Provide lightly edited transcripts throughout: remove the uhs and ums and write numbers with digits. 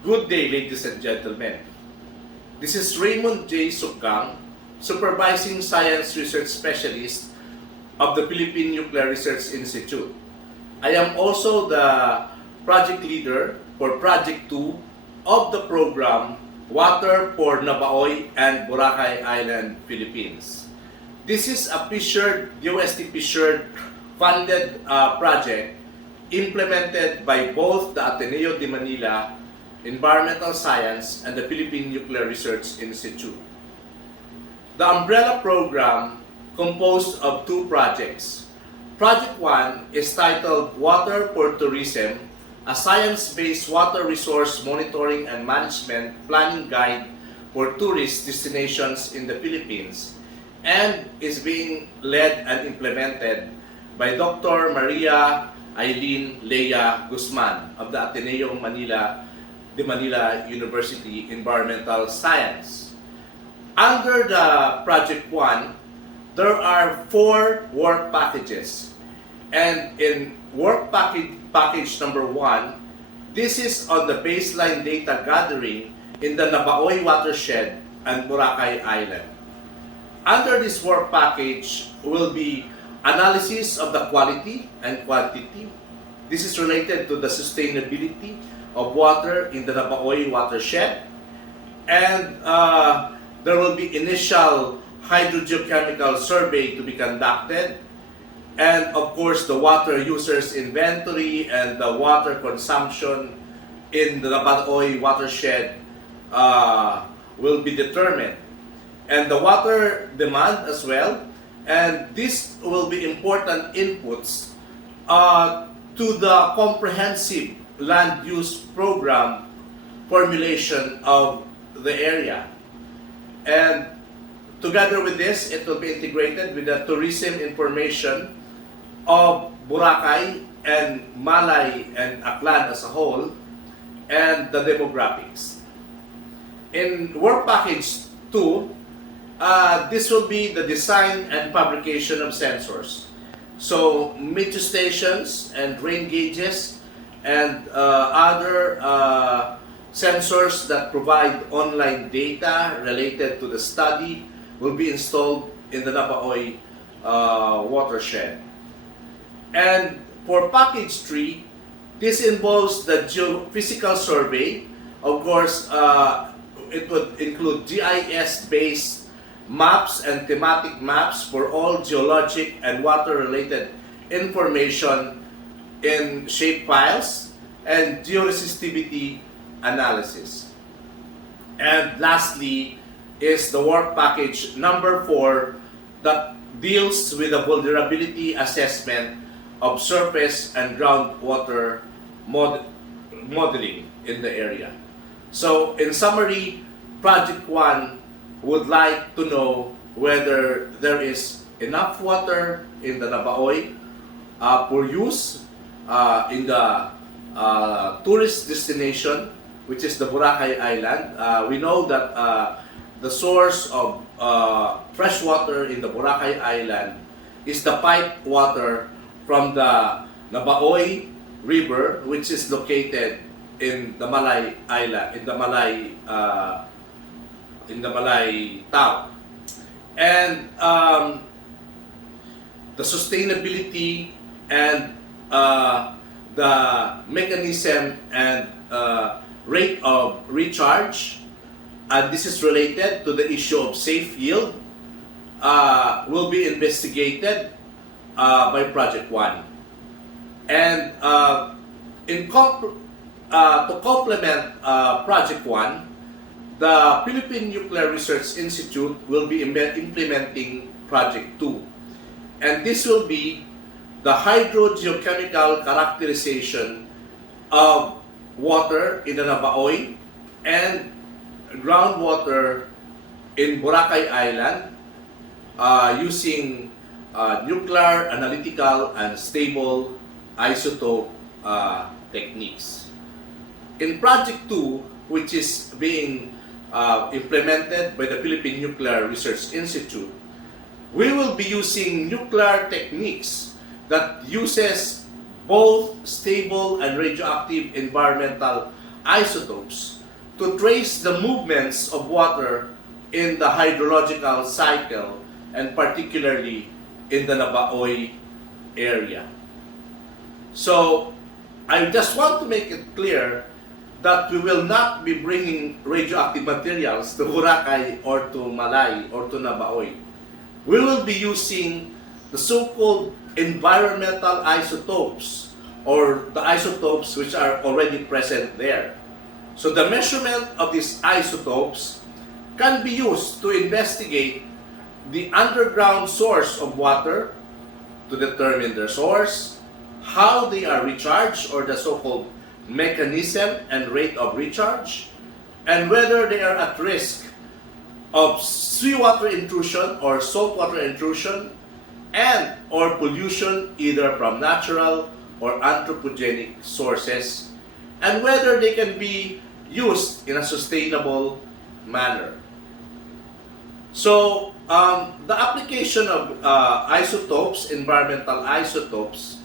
Good day, ladies and gentlemen. This is Raymond J. Sukang, Supervising Science Research Specialist of the Philippine Nuclear Research Institute. I am also the project leader for Project 2 of the program Water for Nabaoy and Boracay Island, Philippines. This is a UST Fishered funded project implemented by both the Ateneo de Manila Environmental Science and the Philippine Nuclear Research Institute. The umbrella program composed of two projects. Project 1 is titled Water for Tourism, a science-based water resource monitoring and management planning guide for tourist destinations in the Philippines, and is being led and implemented by Dr. Maria Eileen Leia Guzman of the Ateneo de Manila University Environmental Science. Under the Project 1, there are 4 work packages. And in work package number 1, this is on the baseline data gathering in the Nabaoy watershed and Boracay Island. Under this work package will be analysis of the quality and quantity. This is related to the sustainability of water in the Nabaoy watershed, and there will be initial hydrogeochemical survey to be conducted, and of course the water users inventory and the water consumption in the Nabaoy watershed will be determined, and the water demand as well, and this will be important inputs to the comprehensive land use program formulation of the area. And together with this, it will be integrated with the tourism information of Boracay and Malay and Aklan as a whole, and the demographics. In work package 2, this will be the design and fabrication of sensors. So meter stations and rain gauges and other sensors that provide online data related to the study will be installed in the Nabaoy watershed. And for package 3, this involves the geophysical survey. Of course, it would include GIS-based maps and thematic maps for all geologic and water-related information in shape files and georesistivity analysis. And lastly is the work package number 4 that deals with the vulnerability assessment of surface and groundwater modeling in the area. So in summary, Project 1 would like to know whether there is enough water in the Nabaoy for use in the tourist destination, which is the Boracay Island. We know that the source of fresh water in the Boracay Island is the pipe water from the Nabaoy River, which is located in the Malay Island, in the Malay town. And the sustainability and the mechanism and rate of recharge, and this is related to the issue of safe yield, will be investigated by Project 1. And to complement Project 1, the Philippine Nuclear Research Institute will be implementing Project 2. And this will be the hydrogeochemical characterization of water in the Nabaoy and groundwater in Boracay Island using nuclear, analytical, and stable isotope techniques. In Project 2, which is being implemented by the Philippine Nuclear Research Institute, we will be using nuclear techniques that uses both stable and radioactive environmental isotopes to trace the movements of water in the hydrological cycle and particularly in the Nabaoy area. So, I just want to make it clear that we will not be bringing radioactive materials to Boracay or to Malay or to Nabaoy. We will be using the so-called environmental isotopes or the isotopes which are already present there. So the measurement of these isotopes can be used to investigate the underground source of water to determine their source, how they are recharged or the so-called mechanism and rate of recharge, and whether they are at risk of seawater intrusion or saltwater intrusion and or pollution either from natural or anthropogenic sources, and whether they can be used in a sustainable manner. So, the application of isotopes, environmental isotopes,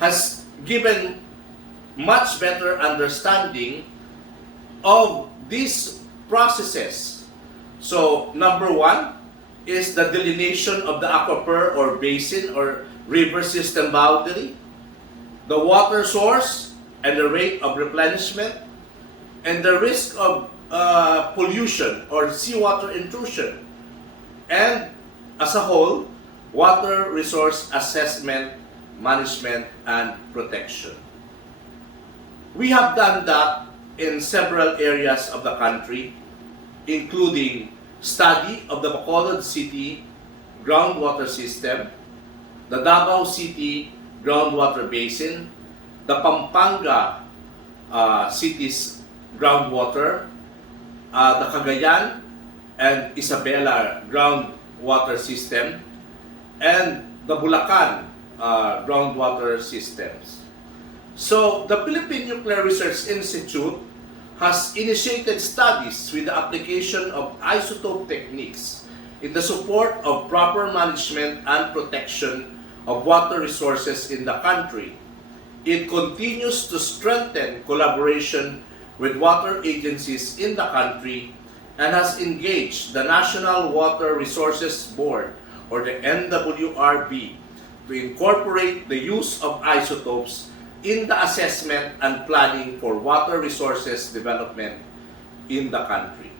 has given much better understanding of these processes. So, number one is the delineation of the aquifer or basin or river system boundary, the water source and the rate of replenishment, and the risk of pollution or seawater intrusion, and as a whole, water resource assessment, management, and protection. We have done that in several areas of the country, including study of the Bacolod City groundwater system, the Davao City groundwater basin, the Pampanga city's groundwater, the Cagayan and Isabela groundwater system, and the Bulacan groundwater systems. So, the Philippine Nuclear Research Institute has initiated studies with the application of isotope techniques in the support of proper management and protection of water resources in the country. It continues to strengthen collaboration with water agencies in the country and has engaged the National Water Resources Board or the NWRB to incorporate the use of isotopes in the assessment and planning for water resources development in the country.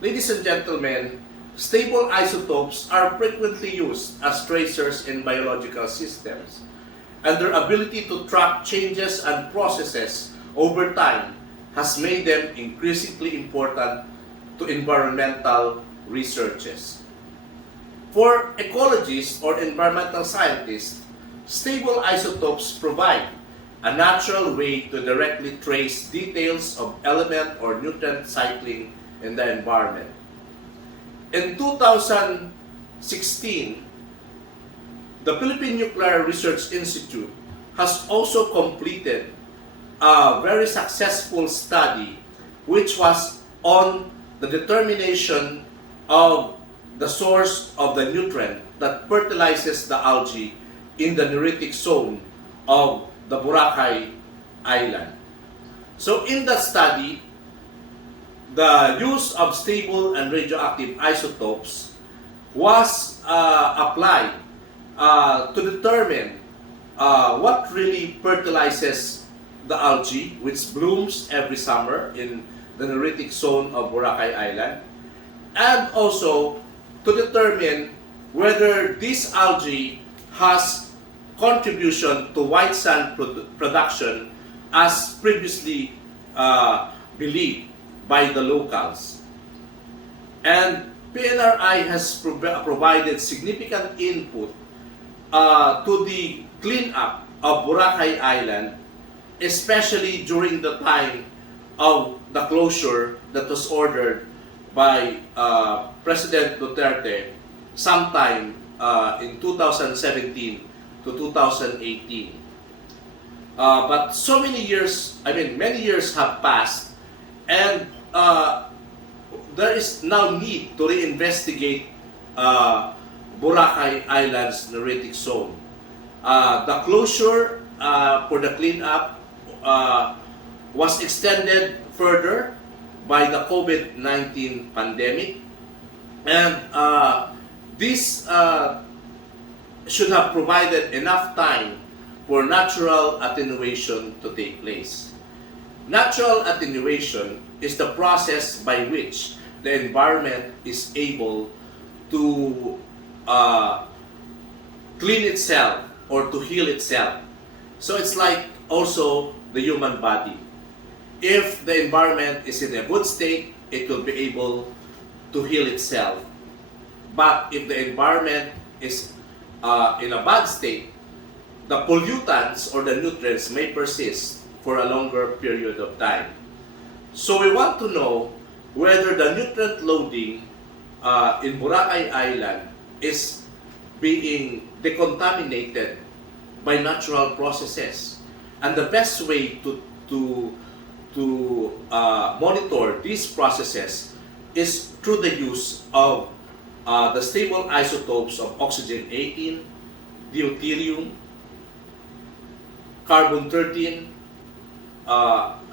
Ladies and gentlemen, stable isotopes are frequently used as tracers in biological systems, and their ability to track changes and processes over time has made them increasingly important to environmental researches. For ecologists or environmental scientists, stable isotopes provide a natural way to directly trace details of element or nutrient cycling in the environment. In 2016, the Philippine Nuclear Research Institute has also completed a very successful study which was on the determination of the source of the nutrient that fertilizes the algae in the neritic zone of the Boracay Island. So in that study, the use of stable and radioactive isotopes was applied to determine what really fertilizes the algae, which blooms every summer in the neritic zone of Boracay Island, and also to determine whether this algae has contribution to white sand production as previously believed by the locals. And PNRI has provided significant input to the cleanup of Boracay Island, especially during the time of the closure that was ordered by President Duterte sometime in 2017 to 2018. But so many years, many years have passed, and there is now need to reinvestigate Boracay Island's neritic zone. The closure for the cleanup was extended further by the COVID-19 pandemic, and this should have provided enough time for natural attenuation to take place. Natural attenuation is the process by which the environment is able to clean itself or to heal itself. So it's like also the human body. If the environment is in a good state, it will be able to heal itself. But if the environment is in a bad state, the pollutants or the nutrients may persist for a longer period of time. So we want to know whether the nutrient loading in Boracay Island is being decontaminated by natural processes. And the best way to monitor these processes is through the use of the stable isotopes of oxygen-18, deuterium, carbon-13,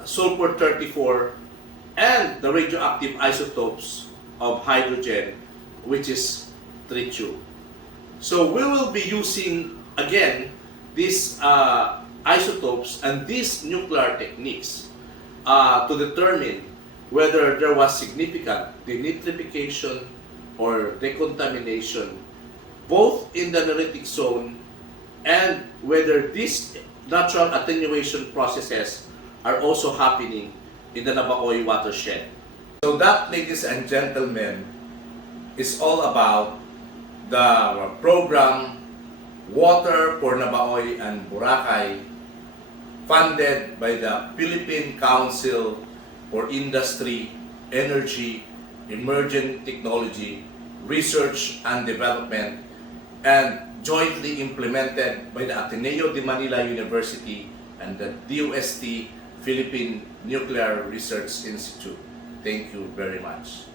sulfur-34, and the radioactive isotopes of hydrogen, which is tritium. So we will be using, again, these isotopes and these nuclear techniques to determine whether there was significant denitrification or decontamination both in the neritic zone, and whether these natural attenuation processes are also happening in the Nabaoy watershed. So that, ladies and gentlemen, is all about the program Water for Nabaoy and Boracay, funded by the Philippine Council for Industry, Energy, Emerging Technology, Research and Development, and jointly implemented by the Ateneo de Manila University and the DOST Philippine Nuclear Research Institute. Thank you very much.